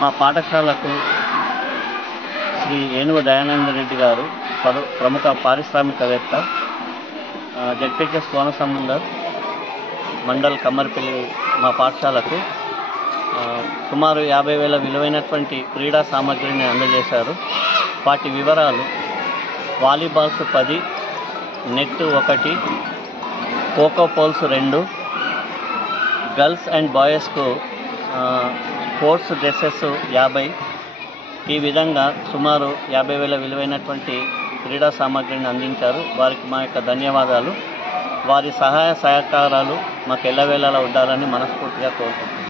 మా పాఠశాలకు శ్రీ ఏనుగు దయానంద రెడ్డి గారు ప్రముఖ పారిశ్రామికవేత్త, జడ్పీహెచ్ఎస్ కోనసముద్రం మండల్ కమ్మరిపల్లి మా పాఠశాలకు సుమారు 50,000 విలువైనటువంటి క్రీడా సామగ్రిని అందజేశారు. వాటి వివరాలు: volleyballs 10, net 1, kho kho poles 2, girls and బాయ్స్కు స్పోర్ట్స్ డ్రెస్సెస్ 50. ఈ విధంగా సుమారు 50,000 విలువైనటువంటి క్రీడా సామగ్రిని అందించారు. వారికి మా యొక్క ధన్యవాదాలు. వారి సహాయ సహకారాలు మాకు ఎల్లవేళలా ఉండాలని మనస్ఫూర్తిగా కోరుకుంటున్నాను.